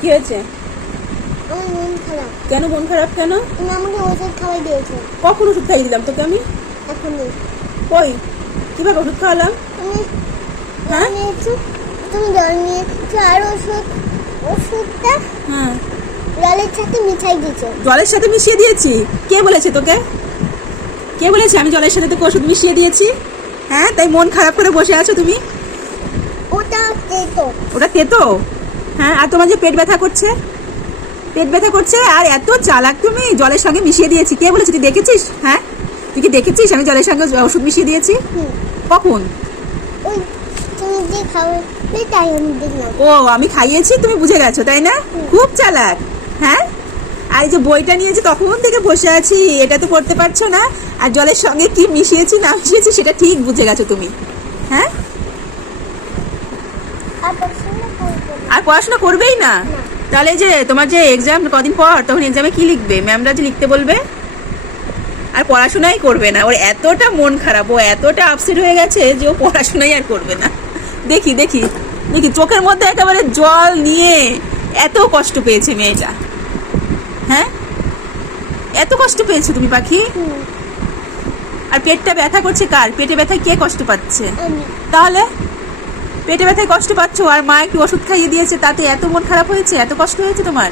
কি হয়েছে? আমার মন খারাপ। কেন মন খারাপ কেন? তুমি আমাকে ওষুধ খাওয়াই দিয়েছো। কখন ওষুধ খাইয়ে দিলাম তোকে আমি? এখনই কই কিভাবে ওষুধ খাওয়ালাম? তুমি হ্যাঁ? নিয়েছো, তুমি জল নিয়েছো আর ওষুধটা হ্যাঁ, জলের সাথে মিশাই দিয়েছো। জলের সাথে মিশিয়ে দিয়েছি? কে বলেছে তোকে? কে বলেছে আমি জলের সাথে তোকে ওষুধ মিশিয়ে দিয়েছি? হ্যাঁ, তাই মন খারাপ করে বসে আছো তুমি? ওটা তেতো। ওটা তেতো? হ্যাঁ, আর তোমার যে পেট ব্যথা করছে, পেট ব্যথা করছে আর এত চালাক তুমি, জলের সঙ্গে মিশিয়ে দিয়েছি। কে বলেছে? তুই দেখেছিস? হ্যাঁ, তুই কি দেখেছিস আমি জলের সঙ্গে ওষুধ মিশিয়ে দিয়েছি? কখন? ওই তুমি যে খাওয়ালে তাই আমি দেখলাম। ও, আমি খাইয়েছি, তুমি বুঝে গেছো তাই না? খুব চালাক। হ্যাঁ, আর এই যে বইটা নিয়েছি তখন থেকে বসে আছি, এটা তো পড়তে পারছো না, আর জলের সঙ্গে কি মিশিয়েছি না মিশিয়েছি সেটা ঠিক বুঝে গেছো তুমি। হ্যাঁ, আর পছন্দ করবো না। আর পড়াশোনা করবেই না? না। তাহলে যে তোমার যে এক্সাম কদিন পর, তখন এক্সামে কি লিখবে? ম্যামরা যে লিখতে বলবে, আর পড়াশোনাই করবে না। ওর এতটা মন খারাপ, ও এতটা আপসেট হয়ে গেছে যে ও পড়াশোনাই আর করবে না। দেখি দেখি দেখি, চোখের মধ্যে একেবারে জল নিয়ে এত কষ্ট পেয়েছে মেয়েটা। হ্যাঁ, এত কষ্ট পেয়েছো তুমি পাখি? আর পেটটা ব্যথা করছে কার? পেটে ব্যথায় কে কষ্ট পাচ্ছে? আমি তাহলে পেটে ব্যথায় কষ্ট পাচ্ছ আর মা একটু ওষুধ খাইয়ে দিয়েছে, তাতে এত মন খারাপ হয়েছে, এত কষ্ট হয়েছে তোমার?